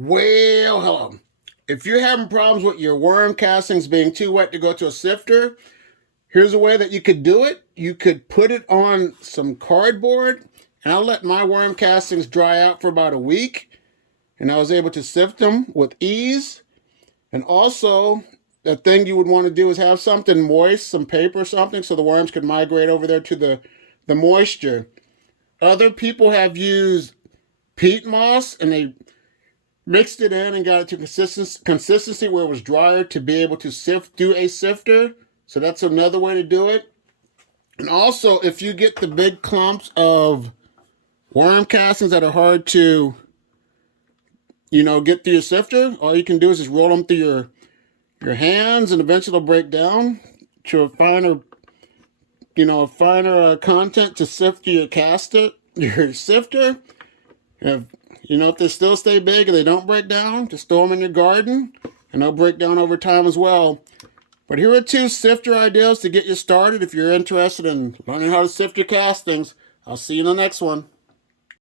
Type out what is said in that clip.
Well, hello. If you're having problems with your worm castings being too wet to go to a sifter, here's a way that you could do it. You could put it on some cardboard, and I'll let my worm castings dry out for about a week, and I was able to sift them with ease. And also, the thing you would want to do is have something moist, some paper or something, so the worms could migrate over there to the moisture. Other people have used peat moss, and they mixed it in and got it to consistency where it was drier to be able to do a sifter. So that's another way to do it. And also, if you get the big clumps of worm castings that are hard to, get through your sifter, all you can do is just roll them through your hands, and eventually they'll break down to a finer, content to sift through your sifter. If they still stay big and they don't break down, just throw them in your garden, and they'll break down over time as well. But here are 2 sifter ideas to get you started if you're interested in learning how to sift your castings. I'll see you in the next one.